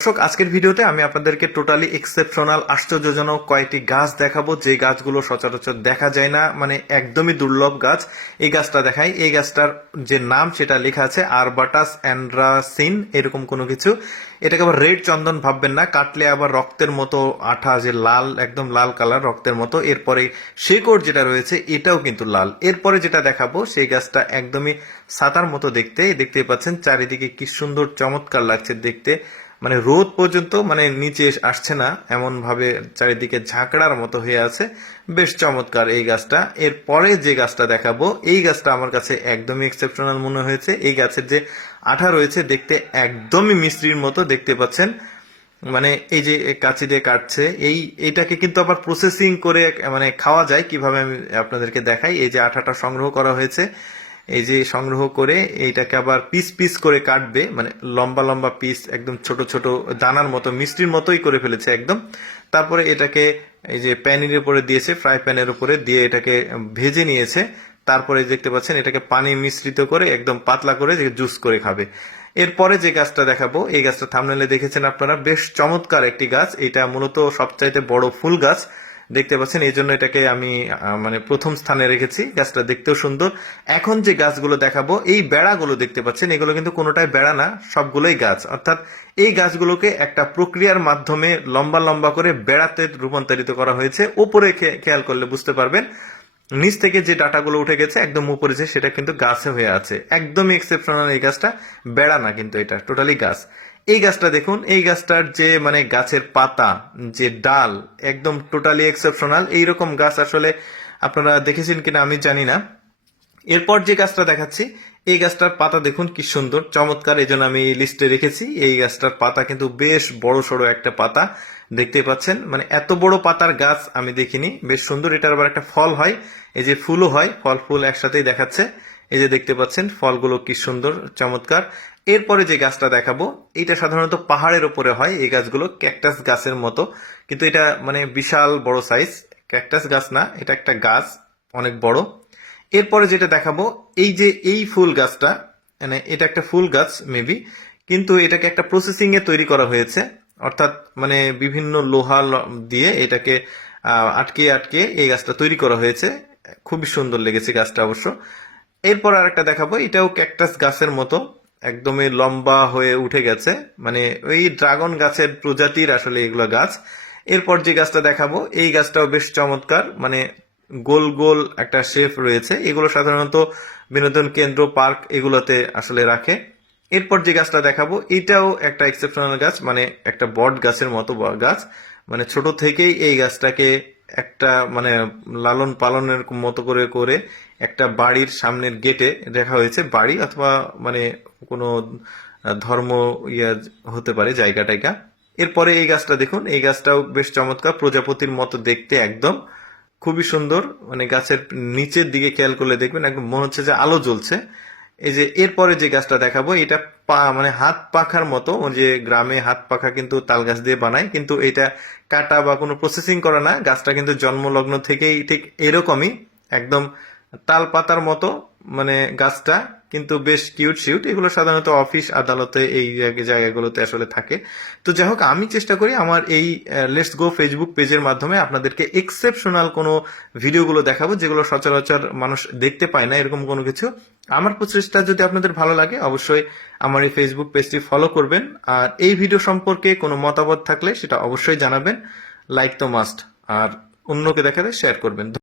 দর্শক, আজকের ভিডিওতে আমি আপনাদেরকে টোটালি এক্সেপশনাল আশ্চর্যজনক কয়েকটি গাছ দেখাবো যে গাছগুলো সচরাচর দেখা যায় না, মানে একদমই দুর্লভ গাছ। এই গাছটা দেখাই। এই গাছটার যে নাম সেটা লেখা আছে আরবাটাস অ্যান্ড্রাসিন, এরকম কোনো কিছু। এটাকে আবার রেড চন্দন ভাববেন না, কাটলে আবার রক্তের মতো আঠা, যে লাল, একদম লাল কালার রক্তের মতো। এরপরে শেকড় যেটা রয়েছে এটাও কিন্তু লাল। এরপরে যেটা দেখাবো সেই গাছটা একদমই ছাতার মতো দেখতে, দেখতেই পাচ্ছেন চারিদিকে কি সুন্দর চমৎকার লাগছে দেখতে। মানে রোদ পর্যন্ত মানে নিচে আসছে না, এমন ভাবে চারিদিকে ঝাঁকড়ার মতো হয়ে আছে। বেশ চমৎকার এই গাছটা। এরপরে যে গাছটা দেখাবো এই গাছটা আমার কাছে একদমই এক্সেপশনাল মনে হয়েছে। এই গাছের যে আঠা রয়েছে দেখতে একদমই মিস্ত্রির মতো, দেখতে পাচ্ছেন। মানে এই যে কাঁচি দিয়ে কাটছে, এইটাকে কিন্তু আবার প্রসেসিং করে মানে খাওয়া যায় কিভাবে আমি আপনাদেরকে দেখাই। এই যে আঠাটা সংগ্রহ করা হয়েছে, এই যে সংগ্রহ করে এইটাকে আবার পিস পিস করে কাটবে, মানে লম্বা লম্বা পিস, একদম ছোট ছোট দানার মতো, মিষ্টির মতোই করে ফেলেছে একদম। তারপরে এটাকে এই যে প্যানের উপরে দিয়েছে, ফ্রাই প্যানের উপরে দিয়ে এটাকে ভেজে নিয়েছে। তারপরে দেখতে পাচ্ছেন এটাকে পানি মিশ্রিত করে একদম পাতলা করে জুস করে খাবে। এরপরে যে গাছটা দেখাবো এই গাছটা থাম্বনেলে দেখেছেন আপনারা, বেশ চমৎকার একটি গাছ। এটা মূলত সবচাইতে বড় ফুল গাছ, দেখতে পাচ্ছেন। এই জন্য এটাকে আমি মানে প্রথম স্থানে রেখেছি। গাছটা দেখতেও সুন্দর। এখন যে গাছগুলো দেখাবো এই বেড়াগুলো দেখতে পাচ্ছেন, এগুলো কিন্তু কোনোটাই বেড়া না, সবগুলোই গাছ। অর্থাৎ এই গাছগুলোকে একটা প্রক্রিয়ার মাধ্যমে লম্বা লম্বা করে বেড়াতে রূপান্তরিত করা হয়েছে। উপরে খেয়াল করলে বুঝতে পারবেন নিচ থেকে যে ডাটাগুলো উঠে গেছে একদম উপরে যে, সেটা কিন্তু গাছে হয়ে আছে। একদমই এক্সেপশনাল এই গাছটা, বেড়া না কিন্তু, এটা টোটালি গাছ। এই গাছটা দেখুন, এই গাছটার যে মানে গাছের পাতা, যে ডাল, একদম টোটালি এক্সেপশনাল। এইরকম গাছ আসলে আপনারা দেখেছেন কিনা আমি জানি না। এরপর যে গাছটা দেখাচ্ছি এই গাছটার পাতা দেখুন কি সুন্দর চমৎকার, এই জন্য আমি লিস্টে রেখেছি। এই গাছটার পাতা কিন্তু বেশ বড় সড়ো একটা পাতা, দেখতেই পাচ্ছেন। মানে এত বড় পাতার গাছ আমি দেখিনি, বেশ সুন্দর। এটার আবার একটা ফল হয়, এই যে ফুলও হয়, ফল ফুল একসাথেই দেখাচ্ছে। এই যে দেখতে পাচ্ছেন ফলগুলো কি সুন্দর চমৎকার। এরপরে যে গাছটা দেখাবো এটা সাধারণত পাহাড়ের উপরে হয়। এই গাছগুলো ক্যাকটাস গাছের মতো, কিন্তু এটা মানে বিশাল বড় সাইজ। ক্যাকটাস গাছ না, এটা একটা গাছ অনেক বড়। এরপরে যেটা দেখাবো এই যে এই ফুল গাছটা, মানে এটা একটা ফুল গাছ মেবি, কিন্তু এটাকে একটা প্রসেসিং এ তৈরি করা হয়েছে। অর্থাৎ মানে বিভিন্ন লোহা দিয়ে এটাকে আটকে আটকে এই গাছটা তৈরি করা হয়েছে। খুবই সুন্দর লেগেছে গাছটা অবশ্য। এরপর আর একটা দেখাবো, এটাও ক্যাকটাস গাছের মতো, একদমই লম্বা হয়ে উঠে গেছে, মানে ওই ড্রাগন গাছের প্রজাতির আসলে এগুলো গাছ। এরপর যে গাছটা দেখাবো এই গাছটাও বেশ চমৎকার, মানে গোল গোল একটা শেপ রয়েছে। এগুলো সাধারণত বিনোদন কেন্দ্র, পার্ক এগুলোতে আসলে রাখে। এরপর যে গাছটা দেখাবো এটাও একটা এক্সেপশনাল গাছ, মানে একটা বট গাছের মতো গাছ। মানে ছোট থেকেই এই গাছটাকে একটা মানে লালন পালনের মতো করে করে একটা বাড়ির সামনের গেটে দেখা হয়েছে। বাড়ি অথবা মানে কোনো ধর্ম ইয়া হতে পারে, জায়গা টাইগা। এরপরে এই গাছটা দেখুন, এই গাছটাও বেশ চমৎকার, প্রজাপতির মতো দেখতে একদম, খুবই সুন্দর। মানে গাছের নিচের দিকে খেয়াল করলে দেখবেন একদম মনে হচ্ছে যে আলো জ্বলছে। এই যে এরপরে যে গাছটা দেখাবো এটা মানে হাত পাখার মতো, ওই যে গ্রামে হাত পাখা কিন্তু তাল গাছ দিয়ে বানায়, কিন্তু এটা কাটা বা কোনো প্রসেসিং করা না। গাছটা কিন্তু জন্মলগ্ন থেকেই ঠিক এরকমই, একদম তাল পাতার মতো মানে গাছটা, কিন্তু বেশ কিউট শিউট। এগুলো সাধারণত অফিস আদালতে এই জায়গাগুলোতে আসলে থাকে। তো যাই হোক, আমি চেষ্টা করি আমার এই লেটস গো ফেসবুক পেজের মাধ্যমে আপনাদেরকে এক্সেপশনাল কোনো ভিডিওগুলো দেখাবো যেগুলো সচরাচর মানুষ দেখতে পায় না, এরকম কোনো কিছু। আমার প্রচেষ্টা যদি আপনাদের ভালো লাগে অবশ্যই আমার এই ফেসবুক পেজটি ফলো করবেন। আর এই ভিডিও সম্পর্কে কোনো মতামত থাকলে সেটা অবশ্যই জানাবেন। লাইক তো মাস্ট, আর অন্যকে দেখালে শেয়ার করবেন।